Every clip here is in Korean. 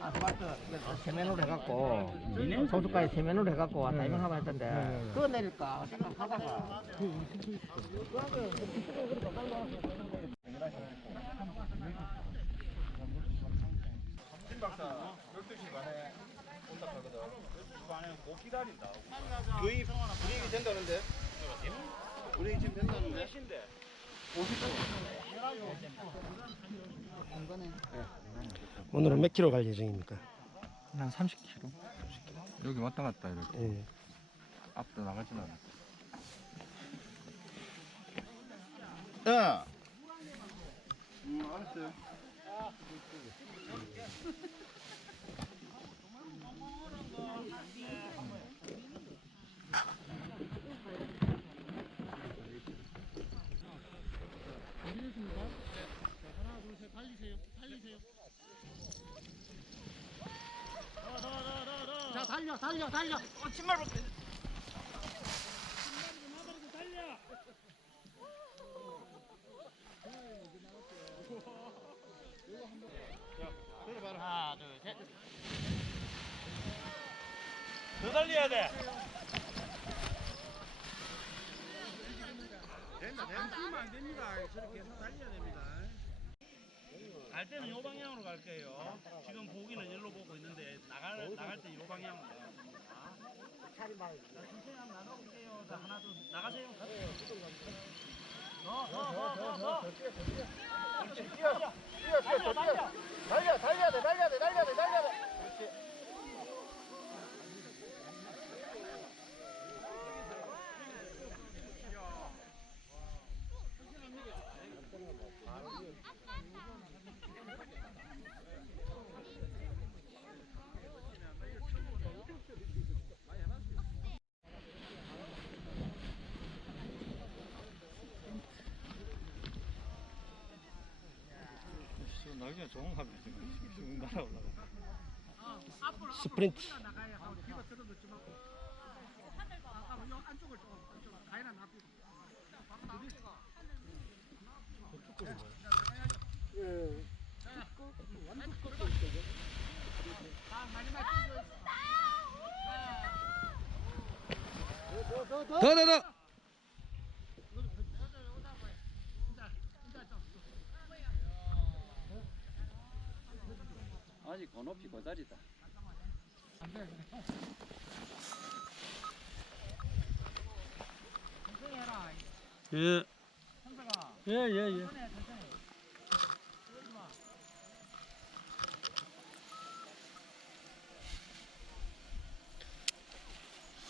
아스팔트 세면으로 해갖고 소주까지 세면으로 해갖고 왔다 이만 하면 했던데 그거 내릴까 생각하다가 신 박사 12시 반에 온다 하거든. 12시 반에 못 기다린다. 거의 분위기 된다는데? 분위기 지금 된다는데? 오늘은 몇 킬로 갈 예정입니까? 한 30km. 여기 왔다 갔다 이렇게 예. 앞도 나가진 않아. 야! 음, 알았어요. 자 달려 달려 달려 하나 둘 셋 더 달려야 돼. 된다, 된다. 안 됩니다. 저렇게 계속 달려야 됩니다. 갈 때는 요 방향으로 갈 거예요. 지금 보기는 일로 보고 있는데 나갈 나갈 때이 방향으로. 차리 말 자, 천천히 한번 나가볼게요. 자, 하나, 둘, 나가세요. 더. 그렇지, 뛰어. 뛰어, 뛰어, 더 뛰어. 달려, 달려야 돼, 달려야 돼, 달려야 돼, 달려야 돼. 그렇지. 가 지금 지금 날아 올라가. 스프린트. 더, 더, 더. 높이 고자리다. 예. 예, 예, 예.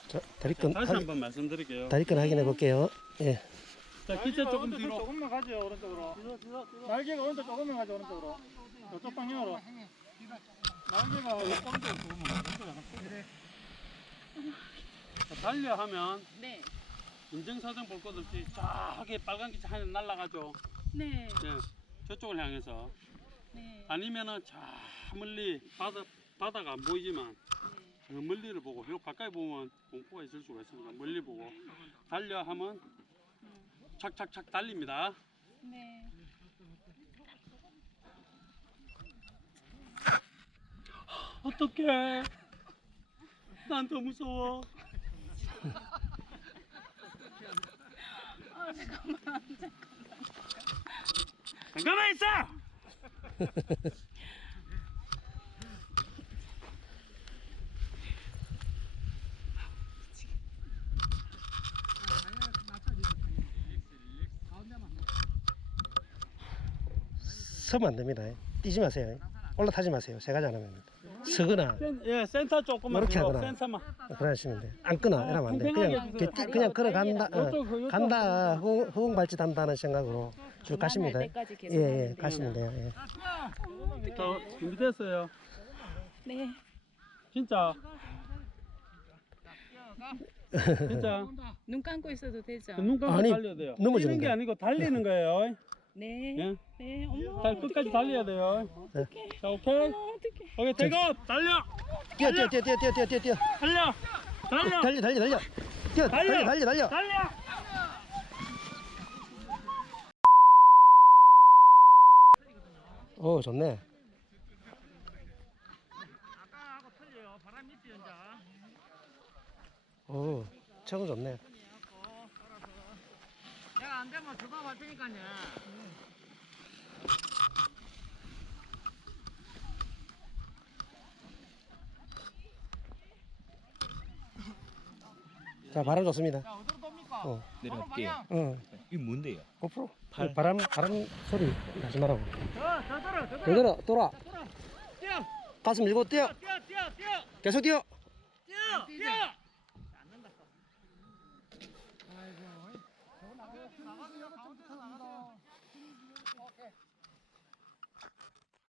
자, 다리끈, 다시 확인- 한번 말씀드릴게요. 다리끈 확인해 볼게요. 예. 자, 기체 조금 뒤로. 조금만 가죠, 오른쪽으로. 날개가 오른쪽 조금만 가죠, 오른쪽으로. 이쪽 방향으로. 날개가 오른쪽으로 조금만 가죠. 자, 달려 하면 네. 인증사정 볼 것 없이 저기 빨간 기차 하나 날아가죠. 네. 예. 저쪽을 향해서. 네. 아니면은 저 멀리 바다 바다가 안 보이지만 저 멀리를 보고 요 가까이 보면 공포가 있을 수가 있으니까 멀리 보고 달려 하면 착착착 달립니다. 네. 어떡해? 난 더 무서워. 잠깐만 있어. 서면 안 됩니다. 뛰지 마세요. 올라타지 마세요. 세 가지 안 하면 됩니다. 서거나 센, 예, 센터 조금만 이렇게 하거나. 센터만. 그러시면 돼. 안 끊어. 이러면 안 돼. 그냥 이렇게 뛰- 그냥 걸어간다. 어. 간다. 허공, 허공 발짓 한다는 생각으로 쭉 가십니다. 그만할 때까지 계속 예, 예, 하면. 가시면 돼요. 예. 자, 준비됐어요. 네. 진짜. 진짜. 눈 감고 있어도 되죠? 눈 감고 아니, 달려야 돼요. 넘어지는 뛰는 게 거야. 아니고 달리는 거예요. 네. 예? 네. 어머. 달 끝까지 달려야 돼요. 어떡해. 자, 오케이. 어떡해. 오케이, 테이크업! 달려! 뛰어, 뛰어, 뛰어, 뛰어, 뛰어, 뛰어, 뛰어. 달려! 달려! 달려, 달려, 달려. 뛰어, 달려, 달려, 달려. 달려! 어 좋네. 아까하고 틀려요. 바람 밑에 연자. 어 최고 좋네. 안 되면 할 테니까요. 자 바람 좋습니다. 자, 어디로 돕니까? 어. 내려갈게요. 어 이게 뭔데요? 고프로. 바람 바람 소리 나지 말라고. 더, 더 돌아, 더 돌아. 돌아. 돌아. 뛰어, 가슴 밀고 뛰어. 뛰어, 뛰어, 뛰어, 계속 뛰어. 뛰어, 뛰어.